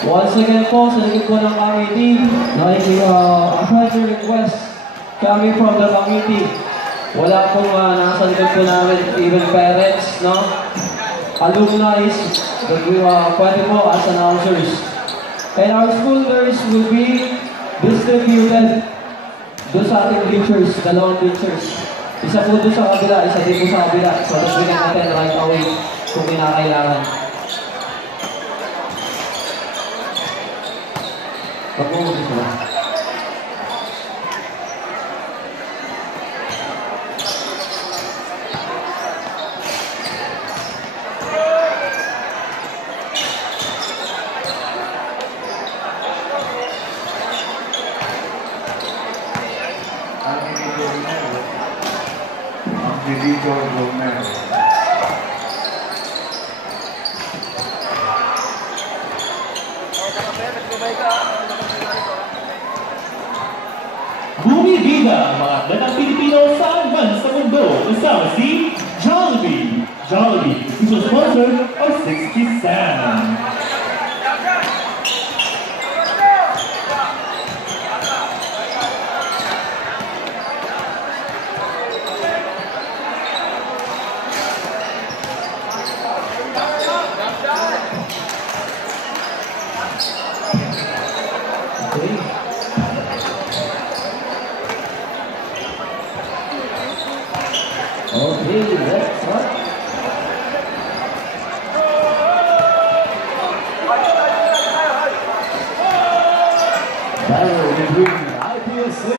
Once again po, sa likod po ng committee, a further request coming from the committee. Wala pong nasa likod po namin, even parents, no? Alumni, pwede po as announcers. And our schoolers will be distributed doon sa ating bleachers, dalawang bleachers. Isa po doon sa kabila, isa din po sa kabila. So, nabigyan natin right away kung kinakailangan. Pag-uwi sila. Bumibida ang mga atletang Pilipino saan man sa mundo kasama si Jollibee. Jollibee, official sponsor of 60 Cent. Okay, let's start.